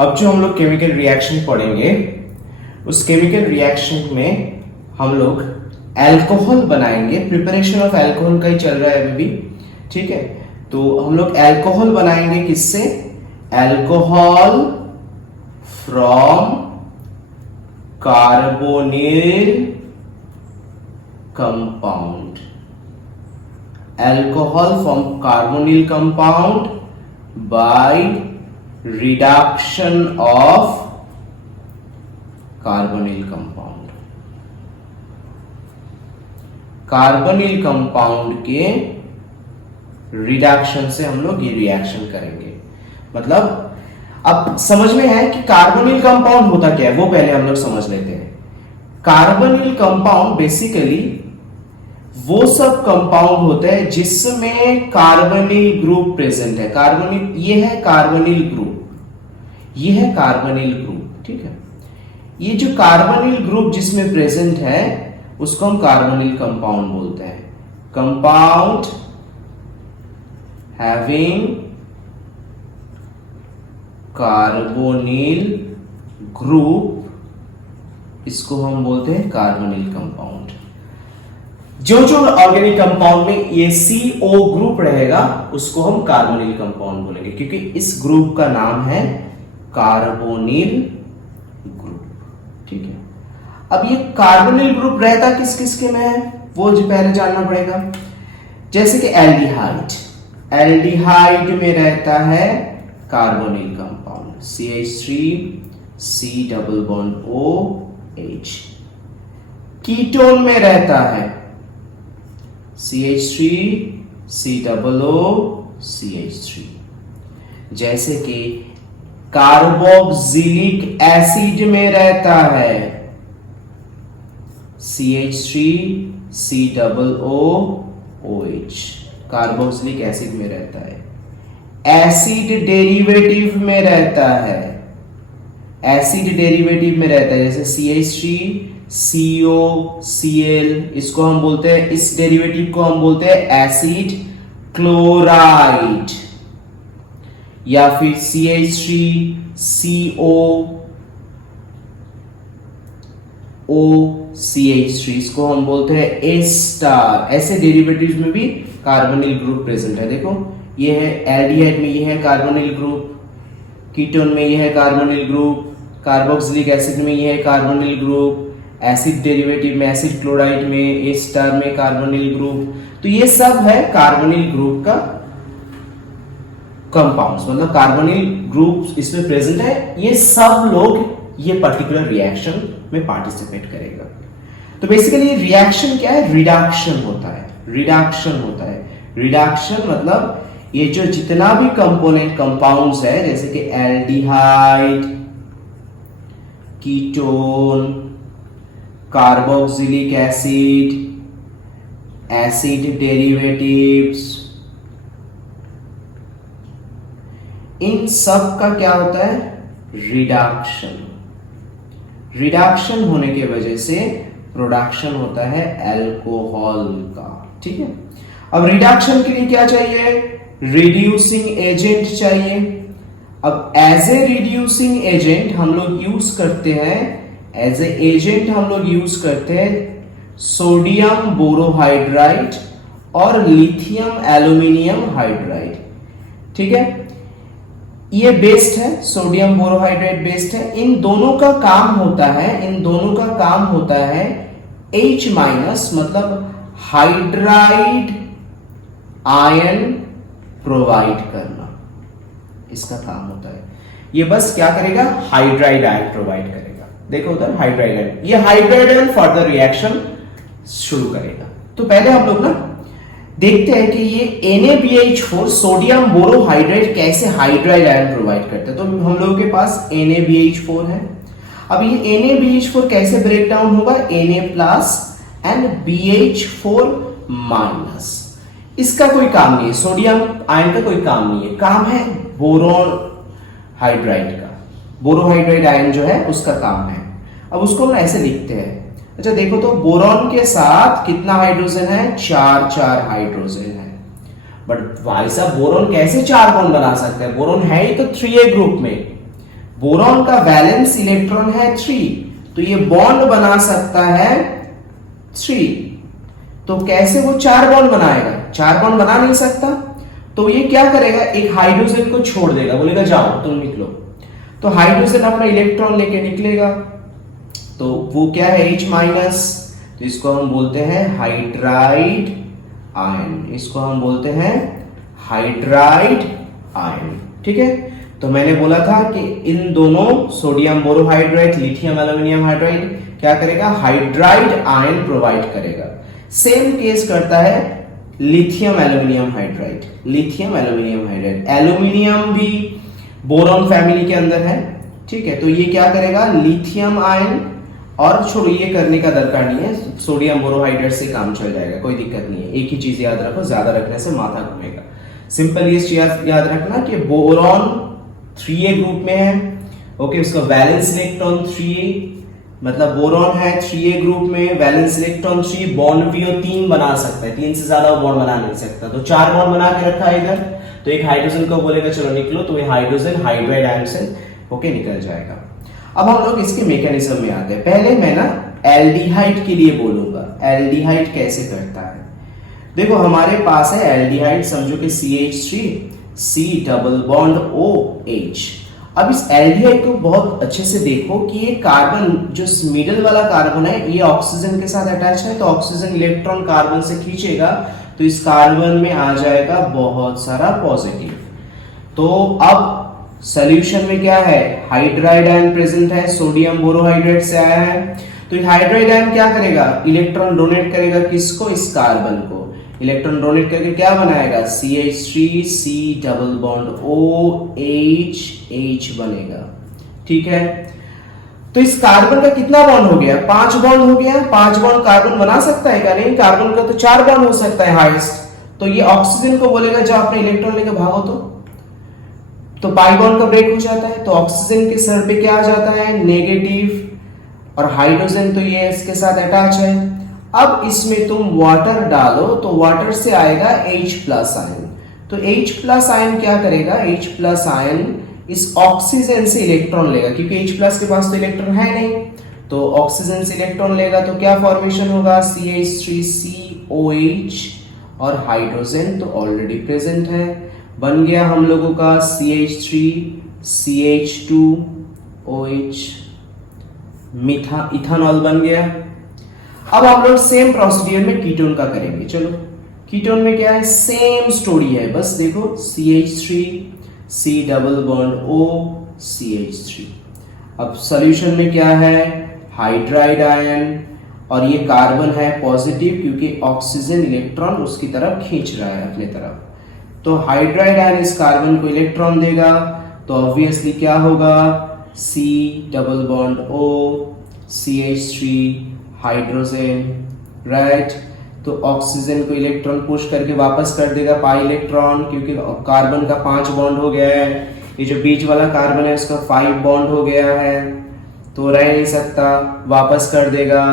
अब जो हम लोग केमिकल रिएक्शन पढ़ेंगे उस केमिकल रिएक्शन में हम लोग अल्कोहल बनाएंगे। प्रिपरेशन ऑफ अल्कोहल का ही चल रहा है अभी भी, ठीक है। तो हम लोग अल्कोहल बनाएंगे किससे? Alcohol from carbonyl compound. Alcohol from carbonyl compound by reduction of carbonyl compound. Carbonyl compound के रिडक्शन से हम लोग ये रिएक्शन करेंगे। मतलब अब समझ में है कि कार्बोनिल कंपाउंड होता क्या है, वो पहले हम लोग समझ लेते हैं। कार्बोनिल कंपाउंड बेसिकली वो सब कंपाउंड होते हैं जिसमें कार्बोनिल ग्रुप प्रेजेंट है। कार्बोनिल, ये है कार्बोनिल ग्रुप, ये है कार्बोनिल ग्रुप, ठीक है। ये जो कार्बोनिल ग्रुप जिसमें प्रेजेंट है उसको हम कार्बोनिल कंपाउंड बोलते हैं। कंपाउंड हैविंग कार्बोनिल ग्रुप, इसको हम बोलते हैं कार्बोनिल कंपाउंड। जो जो ऑर्गेनिक कंपाउंड में ये CO ग्रुप रहेगा उसको हम कार्बोनिल कंपाउंड बोलेंगे, क्योंकि इस ग्रुप का नाम है कार्बोनिल ग्रुप, ठीक है। अब ये कार्बोनिल ग्रुप रहता किस किस के में है वो जो पहले जानना पड़ेगा। जैसे कि एल्डिहाइड, एल्डिहाइड में रहता है carbonyl compound CH3 double bond OH। Ketone में रहता है CH3 डबल O CH3। जैसे कि कार्बोक्सिलिक एसिड में रहता है CH3 double O OH। Carboxylic acid में रहता है। एसिड डेरिवेटिव में रहता है, एसिड डेरिवेटिव में रहता है जैसे CH3COCl, इसको हम बोलते हैं, इस डेरिवेटिव को हम बोलते हैं एसिड क्लोराइड। या फिर CH3COOCH3, इसको हम बोलते हैं A स्टार। ऐसे डेरिवेटिव में भी कार्बोनिल ग्रुप प्रेजेंट है। देखो ये है एल्डिहाइड में, ये है कार्बोनिल ग्रुप, कीटोन में ये है कार्बोनिल ग्रुप, कार्बोक्सिलिक एसिड में ये है कार्बोनिल ग्रुप, एसिड डेरिवेटिव में एसिड क्लोराइड में A स्टार में कार्बोनिल ग्रुप। तो ये सब है कार्बोनिल ग्रुप का कंपाउंड्स, मतलब कार्बोनिल ग्रुप इसमें प्रेजेंट है। ये सब लोग ये पर्टिकुलर रिएक्शन में पार्टिसिपेट करेगा। तो बेसिकली रिएक्शन क्या है? रिडक्शन होता है, रिडक्शन होता है। रिडक्शन मतलब ये जो जितना भी कंपोनेंट कंपाउंड्स है जैसे कि aldehyde, ketone, carboxylic acid, acid derivatives, इन सब का क्या होता है? रिडक्शन। रिडक्शन होने की वजह से प्रोडक्शन होता है अल्कोहल का, ठीक है। अब रिडक्शन के लिए क्या चाहिए? रिड्यूसिंग एजेंट चाहिए। अब एज ए रिड्यूसिंग एजेंट हम लोग यूज करते हैं, एज ए एजेंट हम लोग यूज करते हैं सोडियम बोरोहाइड्राइड और लिथियम एल्यूमिनियम हाइड्राइड, ठीक है। ये बेस्ड है, सोडियम बोरोहाइड्राइड बेस्ड है। इन दोनों का काम होता है, इन दोनों का काम होता है H माइनस, मतलब हाइड्राइड आयन प्रोवाइड करना, इसका काम होता है। ये बस क्या करेगा? हाइड्राइड आयन प्रोवाइड करेगा। देखो उधर हाइड्राइड आयन, ये हाइड्राइड आयन फर्दर रिएक्शन शुरू करेगा। तो पहले हम लोग ना देखते हैं कि ये NaBH4 सोडियम बोरोहाइड्राइड कैसे हाइड्राइड आयन प्रोवाइड करता है। तो हम लोगों के पास NaBH4 है। अब ये NaBH4 कैसे ब्रेक डाउन होगा? Na plus and BH4 minus. इसका कोई काम नहीं है, सोडियम आयन का कोई काम नहीं है, काम है बोरोन हाइड्राइड का। बोरोहाइड्राइड आयन जो है उसका काम है। अब उसको हम ऐसे लिखते हैं। अच्छा देखो तो बोरॉन के साथ कितना हाइड्रोजन है? 4 हाइड्रोजन है। बट भाई साहब बोरॉन कैसे 4 बॉन्ड बना सकता है? बोरॉन है ही तो 3A ग्रुप में, बोरॉन का वैलेंस इलेक्ट्रॉन है 3, तो ये बॉन्ड बना सकता है 3। तो कैसे वो 4 बॉन्ड बनाएगा? 4 बॉन्ड बना नहीं सकता, तो ये क्या करेगा, एक हाइड्रोजन को छोड़ देगा, बोलेगा जाओ तुम निकलो। तो हाइड्रोजन अपना इलेक्ट्रॉन लेके निकलेगा, तो वो क्या है H माइनस, तो इसको हम बोलते हैं हाइड्राइड आयन, इसको हम बोलते हैं हाइड्राइड आयन। ठीक है, तो मैंने बोला था कि इन दोनों sodium borohydride, lithium aluminium hydride क्या करेगा, हाइड्राइड आयन प्रोवाइड करेगा। सेम केस करता है lithium aluminium hydride, lithium aluminium hydride, aluminium भी बोरॉन फैमिली के अंदर है। ठीक है, तो ये क्या करेगा, लिथियम आयन, और छोड़ो ये करने का दरकार नहीं है, सोडियम बोरोहाइड्रेट से काम चल जाएगा, कोई दिक्कत नहीं है। एक ही चीज याद रखो, ज्यादा रखने से माथा घूमेगा। सिंपल ये चीज याद रखना कि बोरॉन 3A ग्रुप में है। ओके, उसका वैलेंस इलेक्ट्रॉन 3A, मतलब बोरॉन है 3A ग्रुप में, वैलेंस इलेक्ट्रॉन 3, बॉन्ड भी 3 बना सकता है, 3 से ज्यादा वो बॉन्ड बना नहीं सकता, तो 4 बॉन्ड बना के रखा है इधर। तो एक हाइड्रोजन को बोलेगा चलो निकलो, तो ये हाइड्रोजन हाइड्राइड आयन से होके निकल जाएगा। अब हम लोग इसके मैकेनिज्म में आते हैं। पहले मैं ना एल्डिहाइड के लिए बोलूंगा, एल्डिहाइड कैसे करता है। देखो हमारे पास है एल्डिहाइड, समझो कि CH3 C double bond OH। अब इस एल्डिहाइड को बहुत अच्छे से देखो कि ये कार्बन, जो मिडल वाला कार्बन है, ये ऑक्सीजन के साथ अटैच है, तो ऑक्सीजन इलेक्ट्रॉन कार्बन से खींचेगा, तो इस कार्बन में आ जाएगा बहुत सारा पॉजिटिव। तो अब सॉल्यूशन में क्या है, हाइड्राइड आयन प्रेजेंट है, सोडियम बोरोहाइड्रेट से आया है, तो हाइड्राइड आयन क्या करेगा, इलेक्ट्रॉन डोनेट करेगा किसको, इस कार्बन को। इलेक्ट्रॉन डोनेट करके क्या बनाएगा, CH3 C double bond OH H बनेगा। ठीक है, तो इस कार्बन का कितना बॉन्ड हो गया, 5 बॉन्ड हो गया। 5 बॉन्ड कार्बन बना सकता है क्या, नहीं, कार्बन का तो 4 बॉन्ड हो सकता है हाईएस्ट। तो ये ऑक्सीजन को बोलेगा जाओ अपने इलेक्ट्रॉन लेकर भागो, तो पाई बॉन्ड का ब्रेक हो जाता है, तो ऑक्सीजन के सर पे क्या आ जाता है, नेगेटिव, और हाइड्रोजन तो ये इसके साथ अटैच है। अब इसमें तुम वाटर डालो, तो वाटर से आएगा H प्लस आयन, तो H प्लस आयन क्या करेगा, H प्लस आयन इस ऑक्सीजन से इलेक्ट्रॉन लेगा, क्योंकि H प्लस के पास तो इलेक्ट्रॉन है नहीं, तो ऑक्सीजन से इलेक्ट्रॉन लेगा, तो क्या फॉर्मेशन होगा, CH3COH, और हाइड्रोजन तो ऑलरेडी प्रेजेंट है, बन गया हम लोगों का CH3CH2OH, इथानॉल बन गया। अब हम लोग सेम प्रोसीजर में कीटोन का करेंगे। चलो, कीटोन में क्या है, सेम स्टोरी है, बस देखो CH3 C double bond O CH3। अब सॉल्यूशन में क्या है, हाइड्राइड आयन, और ये कार्बन है पॉजिटिव, क्योंकि ऑक्सीजन इलेक्ट्रॉन उसकी तरफ खींच रहा है अपने तरफ, तो हाइड्राइड आयन इस कार्बन को इलेक्ट्रॉन देगा, तो ऑब्वियसली क्या होगा, C double bond O CH3 hydrogen, right. तो ऑक्सीजन को इलेक्ट्रॉन पुश करके वापस कर देगा पाई इलेक्ट्रॉन, क्योंकि कार्बन का 5 बॉन्ड हो गया है, ये जो बीच वाला कार्बन है उसका 5 बॉन्ड हो गया है, तो रह नहीं सकता, वापस कर देगा,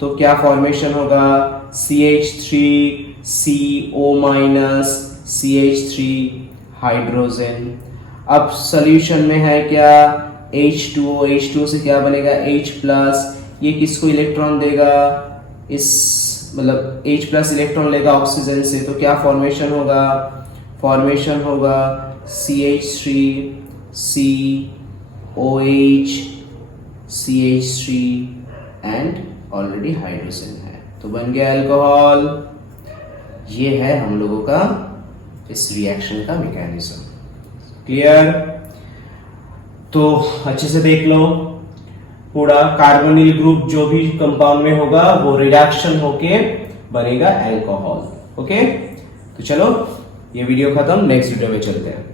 तो क्या फॉर्मेशन होगा, CH3CO माइनस CH3 हाइड्रोजन। अब सॉल्यूशन में है क्या, H2O, H2O से क्या बनेगा, H प्लस, ये किसको इलेक्ट्रॉन देगा, इस मतलब H प्लस इलेक्ट्रॉन लेगा ऑक्सीजन से, तो क्या फॉर्मेशन होगा, फॉर्मेशन होगा CH3COH CH3 and already hydrogen है, तो बन गया अल्कोहल। ये है हम लोगों का इस रिएक्शन का मैकेनिज्म। क्लियर? तो अच्छे से देख लो, पूरा कार्बोनिल ग्रुप जो भी कंपाउंड में होगा वो रिडक्शन होके बनेगा अल्कोहल। ओके, तो चलो ये वीडियो खत्म, नेक्स्ट वीडियो में चलते हैं।